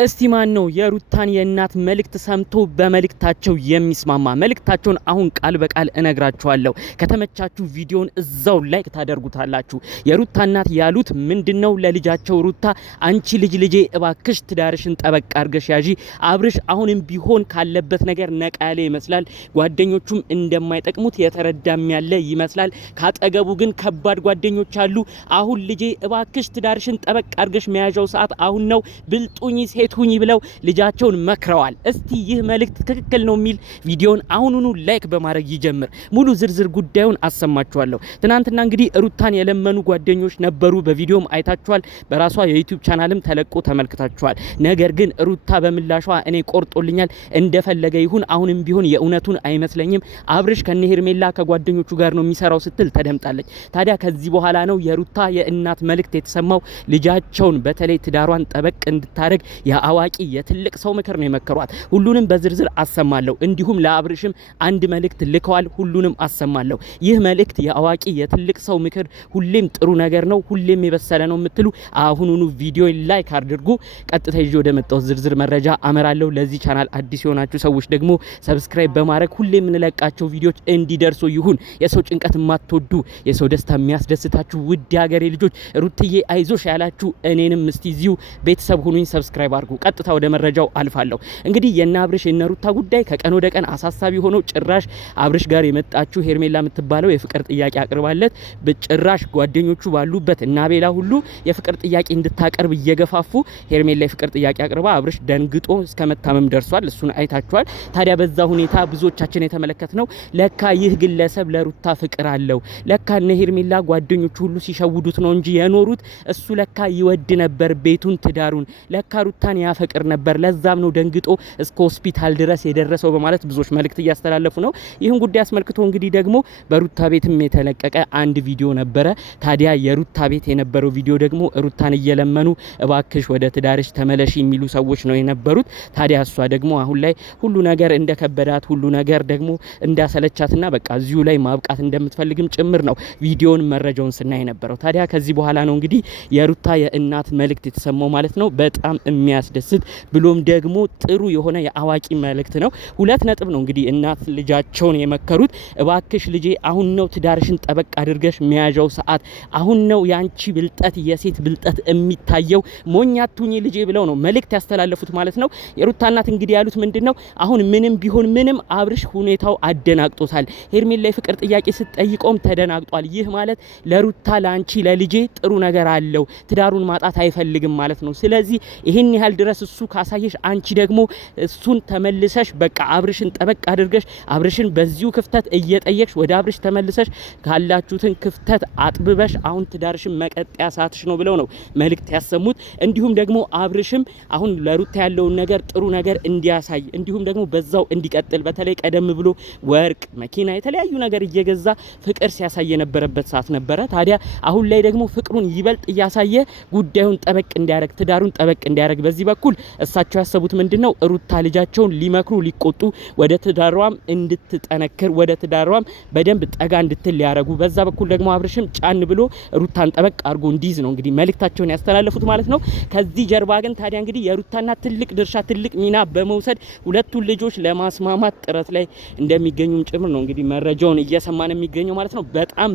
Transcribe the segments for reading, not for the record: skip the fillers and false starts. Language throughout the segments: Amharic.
እስቲ ማን ነው የሩታን የእናት መልእክት ሰምቶ በመልእክታቸው የሚስማማ? መልእክታቸውን አሁን ቃል በቃል እነግራችኋለሁ። ከተመቻችሁ ቪዲዮን እዛው ላይክ ታደርጉታላችሁ። የሩታ እናት ያሉት ምንድነው? ለልጃቸው ሩታ አንቺ ልጄ እባክሽ ትዳርሽን ጠበቅ አድርገሽ ያዢ። አብርሽ አሁንም ቢሆን ካለበት ነገር ነቃ ያለ ይመስላል። ጓደኞቹም እንደማይጠቅሙት የተረዳም ያለ ይመስላል። ካጠገቡ ግን ከባድ ጓደኞች አሉ። አሁን ልጄ እባክሽ ትዳርሽን ጠበቅ አድርገሽ መያዣው ሰዓት አሁን ነው፣ ብልጡኝ ሴቱኝ ብለው ልጃቸውን መክረዋል። እስቲ ይህ መልእክት ትክክል ነው የሚል ቪዲዮን አሁኑኑ ላይክ በማድረግ ይጀምር። ሙሉ ዝርዝር ጉዳዩን አሰማችኋለሁ። ትናንትና እንግዲህ ሩታን የለመኑ ጓደኞች ነበሩ፣ በቪዲዮም አይታችኋል። በራሷ የዩቲዩብ ቻናልም ተለቆ ተመልክታችኋል። ነገር ግን ሩታ በምላሿ እኔ ቆርጦልኛል፣ እንደፈለገ ይሁን፣ አሁንም ቢሆን የእውነቱን አይመስለኝም፣ አብርሽ ከነሄርሜላ ከጓደኞቹ ጋር ነው የሚሰራው ስትል ተደምጣለች። ታዲያ ከዚህ በኋላ ነው የሩታ የእናት መልእክት የተሰማው። ልጃቸውን በተለይ ትዳሯን ጠበቅ እንድታረግ የአዋቂ የትልቅ ሰው ምክር ነው የመከሯት። ሁሉንም በዝርዝር አሰማለሁ። እንዲሁም ለአብርሽም አንድ መልእክት ልከዋል። ሁሉንም አሰማለሁ። ይህ መልእክት የአዋቂ የትልቅ ሰው ምክር ሁሌም ጥሩ ነገር ነው፣ ሁሌም የበሰለ ነው የምትሉ አሁኑኑ ቪዲዮ ላይክ አድርጉ። ቀጥታ ይዤ ወደ መጣው ዝርዝር መረጃ አመራለሁ። ለዚህ ቻናል አዲስ የሆናችሁ ሰዎች ደግሞ ሰብስክራይብ በማድረግ ሁሌም የምንለቃቸው ቪዲዮዎች እንዲደርሱ ይሁን። የሰው ጭንቀት የማትወዱ የሰው ደስታ የሚያስደስታችሁ ውድ ሀገሬ ልጆች ሩትዬ አይዞሽ ያላችሁ እኔንም እስቲ ዚሁ ቤተሰብ ሁኑኝ። ሰብስክራይብ አድርጉ። ቀጥታ ወደ መረጃው አልፋለሁ። እንግዲህ የና አብርሽ የና ሩታ ጉዳይ ከቀን ወደ ቀን አሳሳቢ ሆኖ ጭራሽ አብርሽ ጋር የመጣችው ሄርሜላ የምትባለው የፍቅር ጥያቄ አቅርባለት በጭራሽ ጓደኞቹ ባሉበት እና ቤላ ሁሉ የፍቅር ጥያቄ እንድታቀርብ እየገፋፉ ሄርሜላ የፍቅር ጥያቄ አቅርባ አብርሽ ደንግጦ እስከ መታመም ደርሷል። እሱን አይታችኋል። ታዲያ በዛ ሁኔታ ብዙዎቻችን የተመለከትነው ለካ ይህ ግለሰብ ለሩታ ፍቅር አለው፣ ለካ እነ ሄርሜላ ጓደኞቹ ሁሉ ሲሸውዱት ነው እንጂ የኖሩት እሱ ለካ ይወድ ነበር ቤቱን ትዳሩን፣ ለካ ሩታን ያፈቅር ነበር፣ ለዛም ነው ደንግጦ እስከ ሆስፒታል ድረስ የደረሰው በማለት ብዙዎች መልእክት እያስተላለፉ ነው። ይህን ጉዳይ አስመልክቶ እንግዲህ ደግሞ በሩታ ቤትም የተለቀቀ አንድ ቪዲዮ ነበረ። ታዲያ የሩታ ቤት የነበረው ቪዲዮ ደግሞ ሩታን እየለመኑ እባክሽ ወደ ትዳርሽ ተመለሽ የሚሉ ሰዎች ነው የነበሩት። ታዲያ እሷ ደግሞ አሁን ላይ ሁሉ ነገር እንደከበዳት ሁሉ ነገር ደግሞ እንዳሰለቻትና በቃ እዚሁ ላይ ማብቃት እንደምትፈልግም ጭምር ነው ቪዲዮን መረጃውን ስናይ ነበረው። ታዲያ ከዚህ በኋላ ነው እንግዲህ የሩታ የእናት መልእክት የተሰማው ማለት ነው። በጣም የሚያስደስት ብሎም ደግሞ ጥሩ የሆነ የአዋቂ መልእክት ነው። 2 ነጥብ ነው እንግዲህ እናት ልጃቸውን የመከሩት። እባክሽ ልጄ አሁን ነው ትዳርሽን ጠበቅ አድርገሽ መያዣው ሰዓት አሁን ነው፣ ያንቺ ብልጠት የሴት ብልጠት የሚታየው፣ ሞኛቱኝ ልጄ ብለው ነው መልእክት ያስተላለፉት ማለት ነው። የሩታ እናት እንግዲህ ያሉት ምንድነው? አሁን ምንም ቢሆን ምንም አብርሽ ሁኔታው አደናቅጦታል። ሄርሜላ የፍቅር ጥያቄ ስትጠይቀውም ተደናቅጧል። ይህ ማለት ለሩታ ለአንቺ ለልጄ ጥሩ ነገር አለው፣ ትዳሩን ማጣት አይፈልግም ማለት ነው። ስለዚህ ይሄን ያህል ድረስ እሱ ካሳየሽ አንቺ ደግሞ እሱን ተመልሰሽ በቃ አብርሽን ጠበቅ አድርገሽ አብርሽን በዚሁ ክፍተት እየጠየቅሽ ወደ አብርሽ ተመልሰሽ ካላችሁትን ክፍተት አጥብበሽ አሁን ትዳርሽን መቀጠያ ሰዓትሽ ነው ብለው ነው መልእክት ያሰሙት። እንዲሁም ደግሞ አብርሽም አሁን ለሩታ ያለውን ነገር ጥሩ ነገር እንዲያሳይ እንዲሁም ደግሞ በዛው እንዲቀጥል በተለይ ቀደም ብሎ ወርቅ፣ መኪና፣ የተለያዩ ነገር እየገዛ ፍቅር ሲያሳይ የነበረበት ሰዓት ነበረ። ታዲያ አሁን ላይ ደግሞ ፍቅሩን ይበልጥ እያሳየ ጉዳዩን ጠበቅ እንዲያረግ ትዳሩን ጠበቅ እንዲያረግ በዚህ በኩል እሳቸው ያሰቡት ምንድነው? ሩታ ልጃቸውን ሊመክሩ ሊቆጡ ወደ ትዳሯም እንድትጠነክር ወደ ትዳሯም በደንብ ጠጋ እንድትል ሊያረጉ፣ በዛ በኩል ደግሞ አብርሽም ጫን ብሎ ሩታን ጠበቅ አድርጎ እንዲይዝ ነው እንግዲህ መልእክታቸውን ያስተላለፉት ማለት ነው። ከዚህ ጀርባ ግን ታዲያ እንግዲህ የሩታና ትልቅ ድርሻ ትልቅ ሚና በመውሰድ ሁለቱን ልጆች ለማስማማት ጥረት ላይ እንደሚገኙም ጭምር ነው እንግዲህ መረጃውን እየሰማን የሚገኘው ማለት ነው።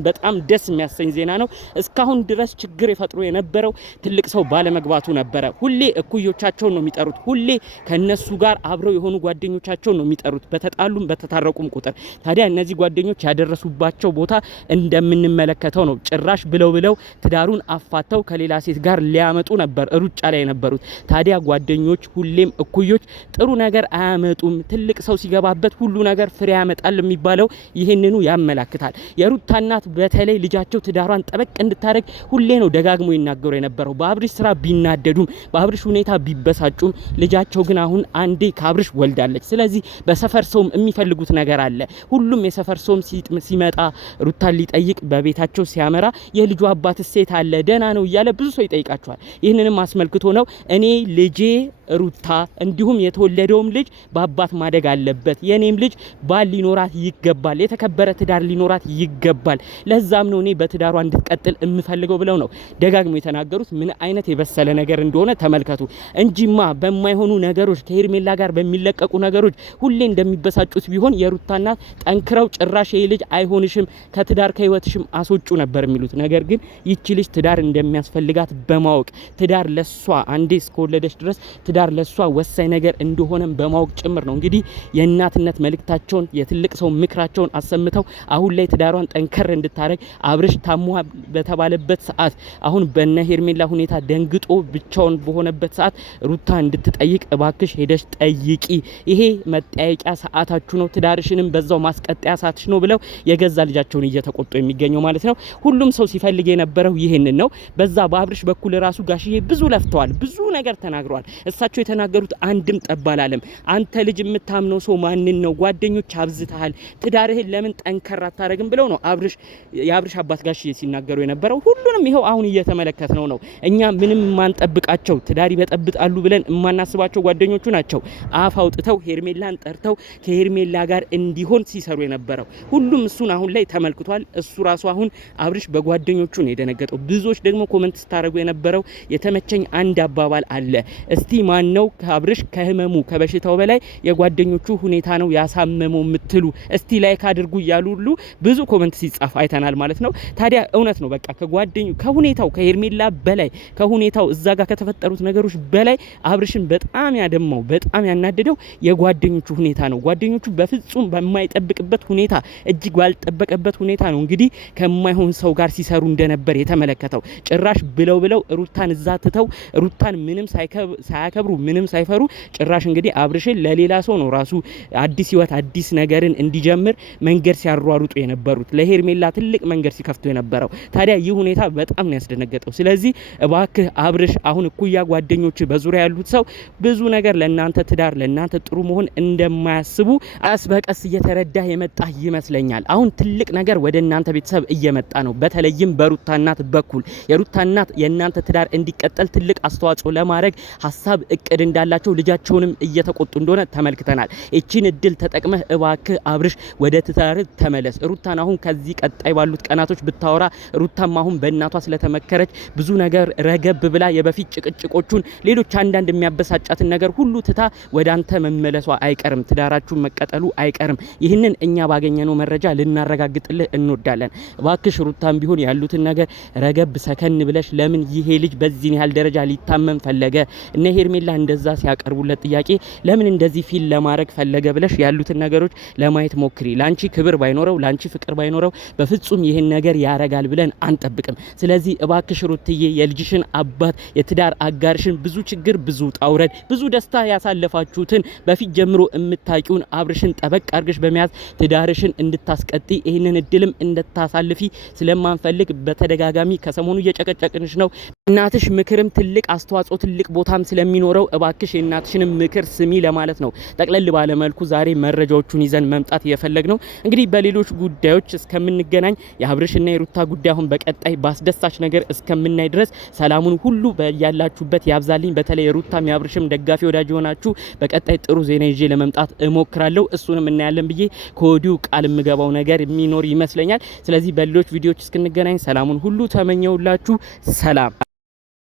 በጣም ደስ የሚያሰኝ ዜና ነው። እስካሁን ድረስ ችግር የፈጥሮ የነበረው ትልቅ ሰው ባለመግባቱ ነበረ። ሁሌ እኩዮቻቸውን ነው የሚጠሩት። ሁሌ ከነሱ ጋር አብረው የሆኑ ጓደኞቻቸውን ነው የሚጠሩት በተጣሉም በተታረቁም ቁጥር። ታዲያ እነዚህ ጓደኞች ያደረሱባቸው ቦታ እንደምንመለከተው ነው። ጭራሽ ብለው ትዳሩን አፋተው ከሌላ ሴት ጋር ሊያመጡ ነበር ሩጫ ላይ የነበሩት። ታዲያ ጓደኞች ሁሌም እኩዮች ጥሩ ነገር አያመጡም። ትልቅ ሰው ሲገባበት ሁሉ ነገር ፍሬ ያመጣል የሚባለው ይህንኑ ያመላክታል። የሩታ እናት በተለይ ልጃቸው ትዳሯን ጠበቅ እንድታረግ ሁሌ ነው ደጋግሞ ይናገሩ የነበረው። በአብርሽ ስራ ቢናደዱም በአብርሽ ሁኔታ ቢበሳጩም ልጃቸው ግን አሁን አንዴ ከአብርሽ ወልዳለች። ስለዚህ በሰፈር ሰውም የሚፈልጉት ነገር አለ። ሁሉም የሰፈር ሰውም ሲመጣ ሩታን ሊጠይቅ በቤታቸው ሲያመራ የልጁ አባት ሴት አለ ደህና ነው እያለ ብዙ ሰው ይጠይቃቸዋል። ይህንንም አስመልክቶ ነው እኔ ልጄ ሩታ እንዲሁም የተወለደውም ልጅ በአባት ማደግ አለበት፣ የኔም ልጅ ባል ሊኖራት ይገባል፣ የተከበረ ትዳር ሊኖራት ይገባል፣ ለዛም ነው እኔ በትዳሯ እንድትቀጥል የምፈልገው ብለው ነው ደጋግሞ የተናገሩት። ምን አይነት የበሰለ ነገር እንደሆነ ተመልከቱ። እንጂማ በማይሆኑ ነገሮች ከሄርሜላ ጋር በሚለቀቁ ነገሮች ሁሌ እንደሚበሳጩት ቢሆን የሩታ እናት ጠንክረው ጭራሽ ይሄ ልጅ አይሆንሽም ከትዳር ከህይወትሽም አስወጩ ነበር የሚሉት። ነገር ግን ይቺ ልጅ ትዳር እንደሚያስፈልጋት በማወቅ ትዳር ለሷ አንዴ እስከወለደች ድረስ ትዳር ለሷ ወሳኝ ነገር እንደሆነም በማወቅ ጭምር ነው እንግዲህ የእናትነት መልእክታቸውን የትልቅ ሰው ምክራቸውን አሰምተው አሁን ላይ ትዳሯን ጠንከር እንድታረግ አብርሽ ታሟ በተባለበት ሰዓት አሁን በነ ሄርሜላ ሁኔታ ደንግጦ ብቻውን በሆነበት ሰዓት ሩታ እንድትጠይቅ እባክሽ ሄደሽ ጠይቂ፣ ይሄ መጠያቂያ ሰዓታችሁ ነው፣ ትዳርሽንም በዛው ማስቀጠያ ሰዓትሽ ነው ብለው የገዛ ልጃቸውን እየተቆጡ የሚገኘው ማለት ነው። ሁሉም ሰው ሲፈልግ የነበረው ይሄንን ነው። በዛ በአብርሽ በኩል ራሱ ጋሽዬ ብዙ ለፍተዋል፣ ብዙ ነገር ተናግረዋል። እሳቸው የተናገሩት አንድም ጠባላለም። አንተ ልጅ የምታምነው ሰው ማንን ነው? ጓደኞች አብዝተሃል፣ ትዳርህን ለምን ጠንከር አታረግም ብለው ነው የአብርሽ አባት ጋሽዬ ሲናገሩ የነበረው። ሁሉንም ይኸው አሁን እየተመለከትነው ነው። እኛ ምንም ማንጠብቃቸው ትዳር ይበጠብጣሉ ብለን የማናስባቸው ጓደኞቹ ናቸው አፍ አውጥተው ሄርሜላን ጠርተው ከሄርሜላ ጋር እንዲሆን ሲሰሩ የነበረው። ሁሉም እሱን አሁን ላይ ተመልክቷል። እሱ ራሱ አሁን አብርሽ በጓደኞቹ ነው የደነገጠው። ብዙዎች ደግሞ ኮሜንት ስታደርጉ የነበረው የተመቸኝ አንድ አባባል አለ። እስቲ ማን ነው ከአብርሽ ከህመሙ ከበሽታው በላይ የጓደኞቹ ሁኔታ ነው ያሳመመው የምትሉ እስቲ ላይክ አድርጉ እያሉ ሁሉ ብዙ ኮሜንት ሲጻፍ አይተናል ማለት ነው። ታዲያ እውነት ነው በቃ ከሁኔታው ከሄርሜላ በላይ ከሁኔታው እዛ ጋር ከተፈጠሩት ነገሮች በላይ አብርሽን በጣም ያደማው በጣም ያናደደው የጓደኞቹ ሁኔታ ነው። ጓደኞቹ በፍጹም በማይጠብቅበት ሁኔታ እጅግ ባልጠበቀበት ሁኔታ ነው እንግዲህ ከማይሆን ሰው ጋር ሲሰሩ እንደነበር የተመለከተው። ጭራሽ ብለው ሩታን እዛ ትተው ሩታን ምንም ሳያከብሩ ምንም ሳይፈሩ ጭራሽ እንግዲህ አብርሽን ለሌላ ሰው ነው ራሱ አዲስ ህይወት አዲስ ነገርን እንዲጀምር መንገድ ሲያሯሩጡ የነበሩት፣ ለሄርሜላ ትልቅ መንገድ ሲከፍቱ የነበረው። ታዲያ ይህ ሁኔታ በጣም ነው ያስደነገጠው። ስለዚህ እባክህ አብርሽ አሁን እኩያ ጓደኞች በዙሪያ ያሉት ሰው ብዙ ነገር ለእናንተ ትዳር ለእናንተ ጥሩ መሆን እንደማያስቡ ቀስ በቀስ እየተረዳ የመጣ ይመስለኛል። አሁን ትልቅ ነገር ወደ እናንተ ቤተሰብ እየመጣ ነው። በተለይም በሩታ እናት በኩል የሩታ እናት የእናንተ ትዳር እንዲቀጠል ትልቅ አስተዋጽኦ ለማድረግ ሀሳብ እቅድ እንዳላቸው ልጃቸውንም እየተቆጡ እንደሆነ ተመልክተናል። እቺን እድል ተጠቅመህ እባክህ አብርሽ ወደ ትዳር ተመለስ። ሩታን አሁን ከዚህ ቀጣይ ባሉት ቀናቶች ብታወራ ሩታም አሁን በእናቷ ስለተመከረች ብዙ ነገር ረገብ ብላ የበፊት ጭቅጭቆቹን ሌሎች አንዳንድ የሚያበሳጫትን ነገር ሁሉ ትታ ወደ አንተ መመለሷ አይቀርም፣ ትዳራችሁን መቀጠሉ አይቀርም። ይህንን እኛ ባገኘነው መረጃ ልናረጋግጥልህ እንወዳለን። እባክሽ ሩታም ቢሆን ያሉትን ነገር ረገብ ሰከን ብለሽ ለምን ይሄ ልጅ በዚህ ያህል ደረጃ ሊታመም ፈለገ፣ እነ ሄርሜላ እንደዛ ሲያቀርቡለት ጥያቄ ለምን እንደዚህ ፊል ለማድረግ ፈለገ ብለሽ ያሉትን ነገሮች ለማየት ሞክሪ። ላንቺ ክብር ባይኖረው ላንቺ ፍቅር ባይኖረው በፍጹም ይሄን ነገር ያረጋል ብለን አንጠብቅም። ስለዚህ እባክሽ ሩትዬ የልጅሽን አባት የትዳር አጋርሽን ብዙ ችግር ብዙ ጣውረድ ብዙ ደስታ ያሳለፋችሁትን በፊት ጀምሮ የምታቂውን አብርሽን ጠበቅ አርግሽ በመያዝ ትዳርሽን እንድታስቀጢ ይሄንን እድልም እንድታሳልፊ ስለማንፈልግ በተደጋጋሚ ከሰሞኑ እየጨቀጨቅንሽ ነው። እናትሽ ምክርም ትልቅ አስተዋጽኦ ትልቅ ቦታም ስለሚኖረው እባክሽ የእናትሽንም ምክር ስሚ ለማለት ነው ጠቅለል ባለ መልኩ ዛሬ መረጃዎቹን ይዘን መምጣት የፈለግ ነው። እንግዲህ በሌሎች ጉዳዮች እስከምንገናኝ የአብርሽና የሩታ ጉዳይ አሁን በቀጣይ ባስደሳች ነገር እስከምናይ ድረስ ሰላሙን ሁሉ በያላችሁበት ያብዛልኝ። በተለይ የሩታም የአብርሽም ደጋፊ ወዳጅ ሆናችሁ በቀጣይ ጥሩ ዜና ይዤ ለመምጣት እሞክራለሁ። እሱንም እናያለን ብዬ ከወዲሁ ቃል የምገባው ነገር የሚኖር ይመስለኛል። ስለዚህ በሌሎች ቪዲዮዎች እስክንገናኝ ሰላሙን ሁሉ ተመኘውላችሁ። ሰላም